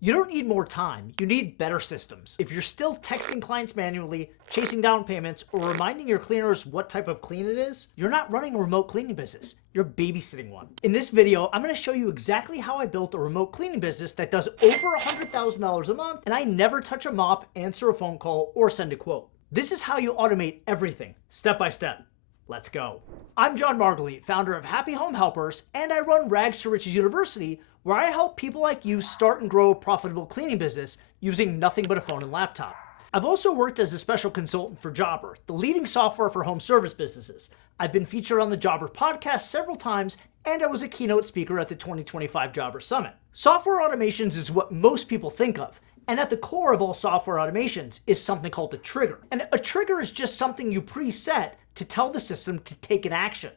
You don't need more time, you need better systems. If you're still texting clients manually, chasing down payments, or reminding your cleaners what type of clean it is, you're not running a remote cleaning business, you're babysitting one. In this video, I'm going to show you exactly how I built a remote cleaning business that does over $100,000 a month, and I never touch a mop, answer a phone call, or send a quote. This is how you automate everything, step by step. Let's go. I'm John Margulies, founder of Happy Home Helpers, and I run Rags to Riches University, where I help people like you start and grow a profitable cleaning business using nothing but a phone and laptop. I've also worked as a special consultant for Jobber, the leading software for home service businesses. I've been featured on the Jobber podcast several times, and I was a keynote speaker at the 2025 Jobber Summit. Software automations is what most people think of, and at the core of all software automations is something called a trigger. And a trigger is just something you preset to tell the system to take an action.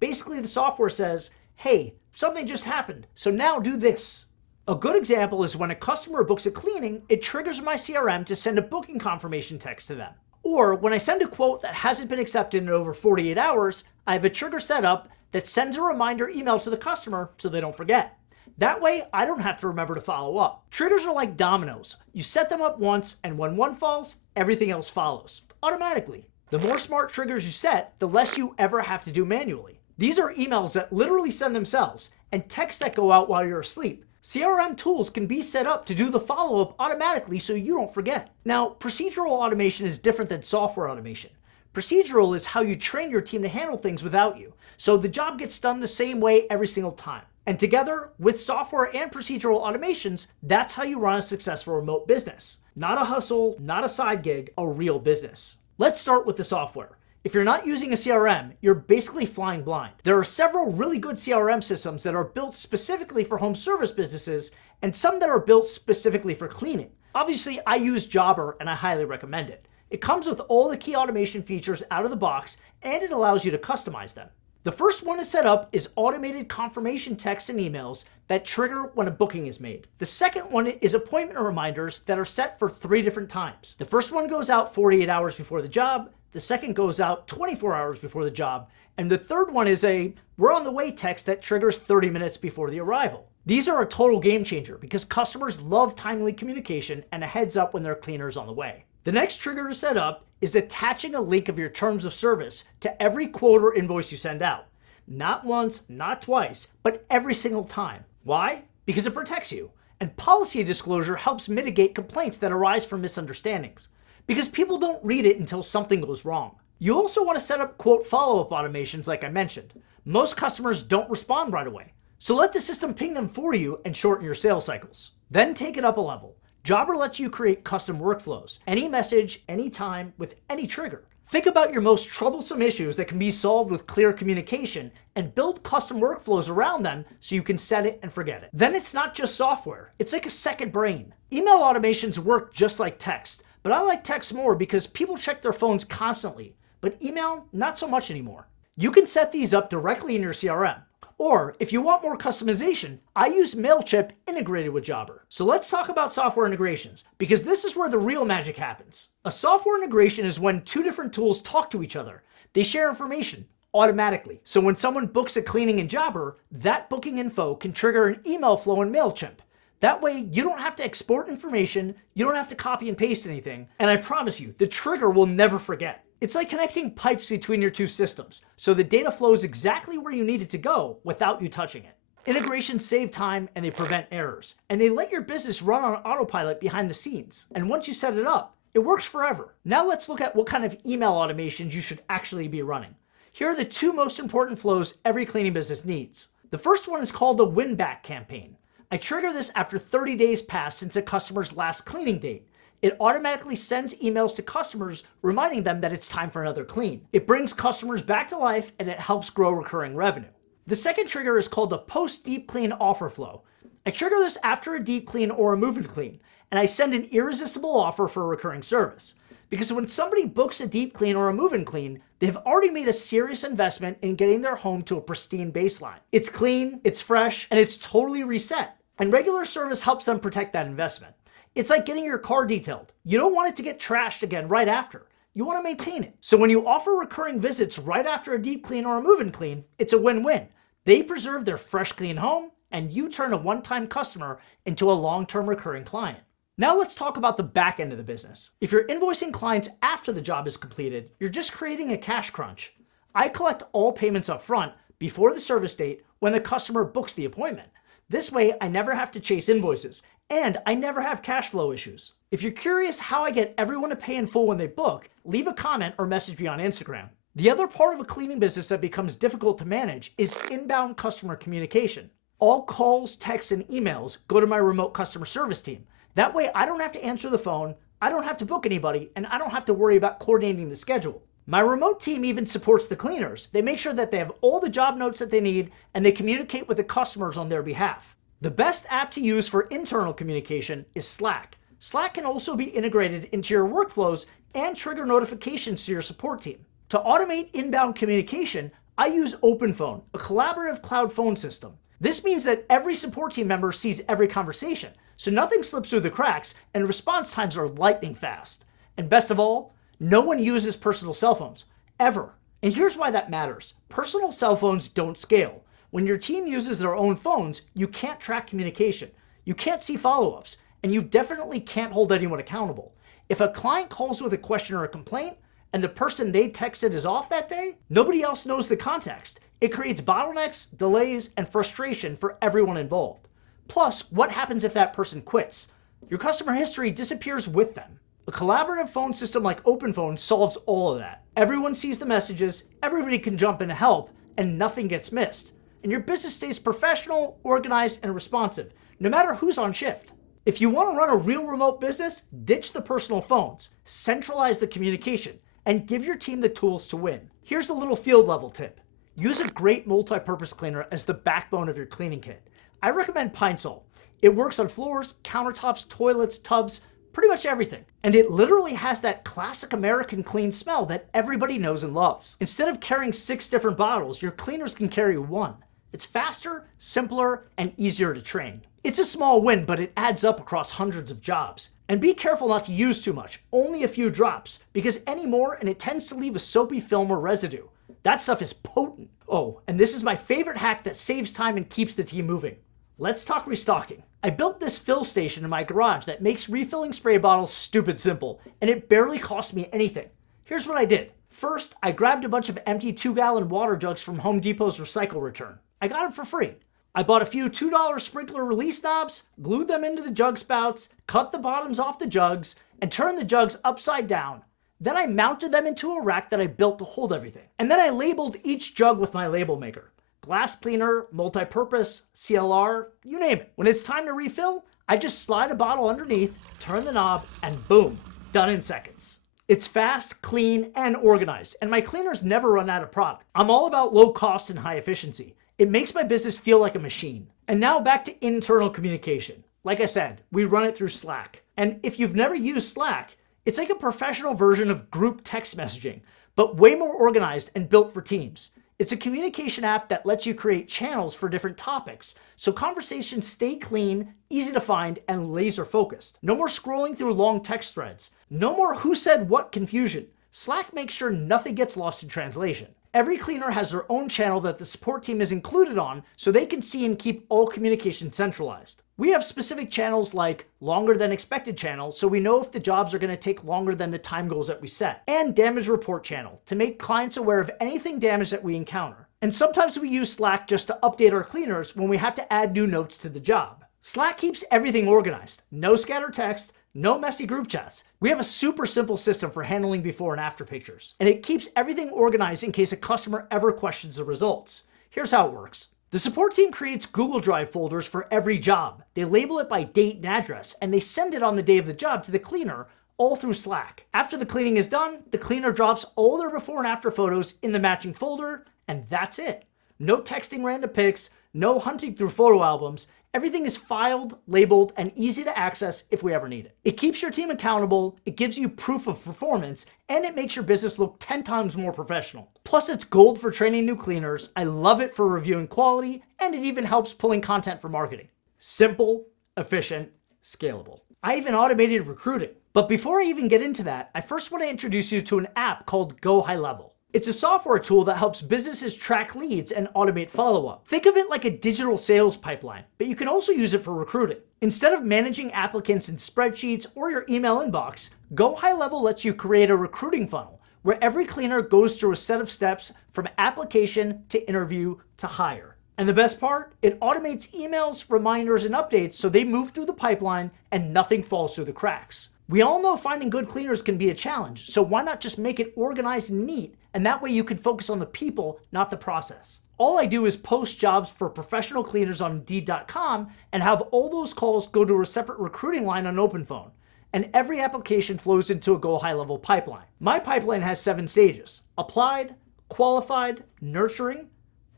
Basically, the software says, hey, something just happened, so now do this. A good example is when a customer books a cleaning, it triggers my CRM to send a booking confirmation text to them. Or when I send a quote that hasn't been accepted in over 48 hours, I have a trigger set up that sends a reminder email to the customer so they don't forget. That way, I don't have to remember to follow up. Triggers are like dominoes. You set them up once, and when one falls, everything else follows, automatically. The more smart triggers you set, the less you ever have to do manually. These are emails that literally send themselves, and texts that go out while you're asleep. CRM tools can be set up to do the follow-up automatically so you don't forget. Now, procedural automation is different than software automation. Procedural is how you train your team to handle things without you, so the job gets done the same way every single time. And together, with software and procedural automations, that's how you run a successful remote business. Not a hustle, not a side gig, a real business. Let's start with the software. If you're not using a CRM, you're basically flying blind. There are several really good CRM systems that are built specifically for home service businesses and some that are built specifically for cleaning. Obviously, I use Jobber and I highly recommend it. It comes with all the key automation features out of the box and it allows you to customize them. The first one to set up is automated confirmation texts and emails that trigger when a booking is made. The second one is appointment reminders that are set for 3 different times. The first one goes out 48 hours before the job, the second goes out 24 hours before the job, and the third one is a "we're on the way" text that triggers 30 minutes before the arrival. These are a total game changer because customers love timely communication and a heads up when their cleaner is on the way. The next trigger to set up is attaching a link of your terms of service to every quote or invoice you send out. Not once, not twice, but every single time. Why? Because it protects you. And policy disclosure helps mitigate complaints that arise from misunderstandings, because people don't read it until something goes wrong. You also want to set up quote follow-up automations like I mentioned. Most customers don't respond right away, so let the system ping them for you and shorten your sales cycles. Then take it up a level. Jobber lets you create custom workflows, any message, anytime, with any trigger. Think about your most troublesome issues that can be solved with clear communication and build custom workflows around them so you can set it and forget it. Then it's not just software, it's like a second brain. Email automations work just like text, but I like text more because people check their phones constantly, but email, not so much anymore. You can set these up directly in your CRM. Or if you want more customization, I use MailChimp integrated with Jobber. So let's talk about software integrations, because this is where the real magic happens. A software integration is when 2 different tools talk to each other. They share information automatically. So when someone books a cleaning in Jobber, that booking info can trigger an email flow in MailChimp. That way, you don't have to export information, you don't have to copy and paste anything, and I promise you, the trigger will never forget. It's like connecting pipes between your 2 systems, so the data flows exactly where you need it to go without you touching it. Integrations save time and they prevent errors, and they let your business run on autopilot behind the scenes. And once you set it up, it works forever. Now let's look at what kind of email automations you should actually be running. Here are the 2 most important flows every cleaning business needs. The first one is called a win-back campaign. I trigger this after 30 days pass since a customer's last cleaning date. It automatically sends emails to customers reminding them that it's time for another clean. It brings customers back to life and it helps grow recurring revenue. The second trigger is called a post-deep clean offer flow. I trigger this after a deep clean or a move-in clean, and I send an irresistible offer for a recurring service. Because when somebody books a deep clean or a move-in clean, they've already made a serious investment in getting their home to a pristine baseline. It's clean, it's fresh, and it's totally reset. And regular service helps them protect that investment. It's like getting your car detailed. You don't want it to get trashed again right after. You want to maintain it. So when you offer recurring visits right after a deep clean or a move-in clean, it's a win-win. They preserve their fresh, clean home, and you turn a one-time customer into a long-term recurring client. Now let's talk about the back end of the business. If you're invoicing clients after the job is completed, you're just creating a cash crunch. I collect all payments up front before the service date when the customer books the appointment. This way, I never have to chase invoices, and I never have cash flow issues. If you're curious how I get everyone to pay in full when they book, leave a comment or message me on Instagram. The other part of a cleaning business that becomes difficult to manage is inbound customer communication. All calls, texts, and emails go to my remote customer service team. That way, I don't have to answer the phone, I don't have to book anybody, and I don't have to worry about coordinating the schedule. My remote team even supports the cleaners. They make sure that they have all the job notes that they need, and they communicate with the customers on their behalf. The best app to use for internal communication is Slack. Slack can also be integrated into your workflows and trigger notifications to your support team. To automate inbound communication, I use OpenPhone, a collaborative cloud phone system. This means that every support team member sees every conversation, so nothing slips through the cracks and response times are lightning fast. And best of all, no one uses personal cell phones, ever. And here's why that matters. Personal cell phones don't scale. When your team uses their own phones, you can't track communication, you can't see follow-ups, and you definitely can't hold anyone accountable. If a client calls with a question or a complaint, and the person they texted is off that day, nobody else knows the context. It creates bottlenecks, delays, and frustration for everyone involved. Plus, what happens if that person quits? Your customer history disappears with them. A collaborative phone system like OpenPhone solves all of that. Everyone sees the messages, everybody can jump in to help, and nothing gets missed. And your business stays professional, organized, and responsive, no matter who's on shift. If you want to run a real remote business, ditch the personal phones, centralize the communication, and give your team the tools to win. Here's a little field level tip. Use a great multi-purpose cleaner as the backbone of your cleaning kit. I recommend Pine Sol. It works on floors, countertops, toilets, tubs, pretty much everything. And it literally has that classic American clean smell that everybody knows and loves. Instead of carrying 6 different bottles, your cleaners can carry 1. It's faster, simpler, and easier to train. It's a small win, but it adds up across hundreds of jobs. And be careful not to use too much, only a few drops, because any more and it tends to leave a soapy film or residue. That stuff is potent. Oh, and this is my favorite hack that saves time and keeps the team moving. Let's talk restocking. I built this fill station in my garage that makes refilling spray bottles stupid simple, and it barely cost me anything. Here's what I did. First, I grabbed a bunch of empty 2-gallon water jugs from Home Depot's recycle return. I got them for free. I bought a few $2 sprinkler release knobs, glued them into the jug spouts, cut the bottoms off the jugs, and turned the jugs upside down. Then I mounted them into a rack that I built to hold everything. And then I labeled each jug with my label maker. Glass cleaner, multi-purpose, CLR, you name it. When it's time to refill, I just slide a bottle underneath, turn the knob, and boom, done in seconds. It's fast, clean, and organized, and my cleaners never run out of product. I'm all about low cost and high efficiency. It makes my business feel like a machine. And now back to internal communication. Like I said, we run it through Slack. And if you've never used Slack, it's like a professional version of group text messaging, but way more organized and built for teams. It's a communication app that lets you create channels for different topics, so conversations stay clean, easy to find, and laser focused. No more scrolling through long text threads. No more who said what confusion. Slack makes sure nothing gets lost in translation. Every cleaner has their own channel that the support team is included on so they can see and keep all communication centralized. We have specific channels like longer than expected channel, so we know if the jobs are going to take longer than the time goals that we set, and damage report channel to make clients aware of anything damage that we encounter. And sometimes we use Slack just to update our cleaners when we have to add new notes to the job. Slack keeps everything organized. No scattered text, no messy group chats. We have a super simple system for handling before and after pictures, and it keeps everything organized in case a customer ever questions the results. Here's how it works. The support team creates Google Drive folders for every job. They label it by date and address, and they send it on the day of the job to the cleaner, all through Slack. After the cleaning is done, the cleaner drops all their before and after photos in the matching folder, and that's it. No texting random pics, no hunting through photo albums. Everything is filed, labeled, and easy to access if we ever need it. It keeps your team accountable, it gives you proof of performance, and it makes your business look 10 times more professional. Plus, it's gold for training new cleaners. I love it for reviewing quality, and it even helps pulling content for marketing. Simple, efficient, scalable. I even automated recruiting. But before I even get into that, I first want to introduce you to an app called Go High Level. It's a software tool that helps businesses track leads and automate follow-up. Think of it like a digital sales pipeline, but you can also use it for recruiting. Instead of managing applicants in spreadsheets or your email inbox, Go High Level lets you create a recruiting funnel where every cleaner goes through a set of steps from application to interview to hire. And the best part? It automates emails, reminders, and updates so they move through the pipeline and nothing falls through the cracks. We all know finding good cleaners can be a challenge, so why not just make it organized and neat, and that way you can focus on the people, not the process. All I do is post jobs for professional cleaners on Indeed.com and have all those calls go to a separate recruiting line on OpenPhone. And every application flows into a Go High Level pipeline. My pipeline has 7 stages: applied, qualified, nurturing,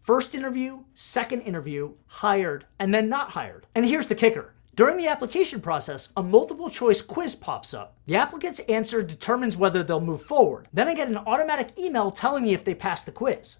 first interview, second interview, hired, and then not hired. And here's the kicker. During the application process, a multiple choice quiz pops up. The applicant's answer determines whether they'll move forward. Then I get an automatic email telling me if they passed the quiz.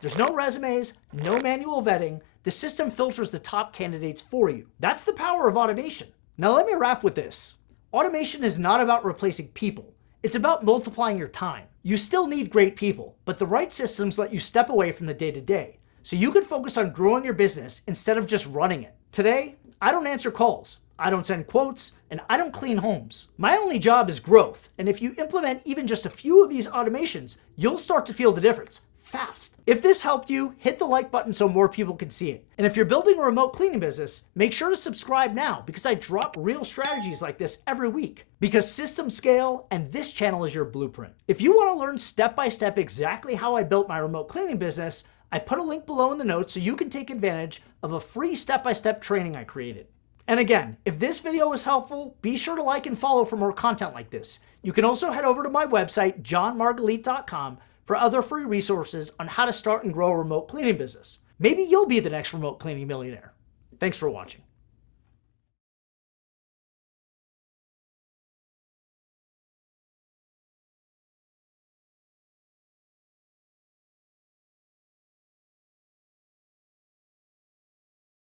There's no resumes, no manual vetting. The system filters the top candidates for you. That's the power of automation. Now let me wrap with this. Automation is not about replacing people. It's about multiplying your time. You still need great people, but the right systems let you step away from the day-to-day, so you can focus on growing your business instead of just running it. Today, I don't answer calls, I don't send quotes, and I don't clean homes. My only job is growth, and if you implement even just a few of these automations, you'll start to feel the difference fast. If this helped you, hit the like button so more people can see it. And if you're building a remote cleaning business, make sure to subscribe now because I drop real strategies like this every week. Because systems scale and this channel is your blueprint. If you want to learn step-by-step exactly how I built my remote cleaning business, I put a link below in the notes so you can take advantage of a free step-by-step training I created. And again, if this video was helpful, be sure to like and follow for more content like this. You can also head over to my website, johnmargalite.com, for other free resources on how to start and grow a remote cleaning business. Maybe you'll be the next remote cleaning millionaire. Thanks for watching.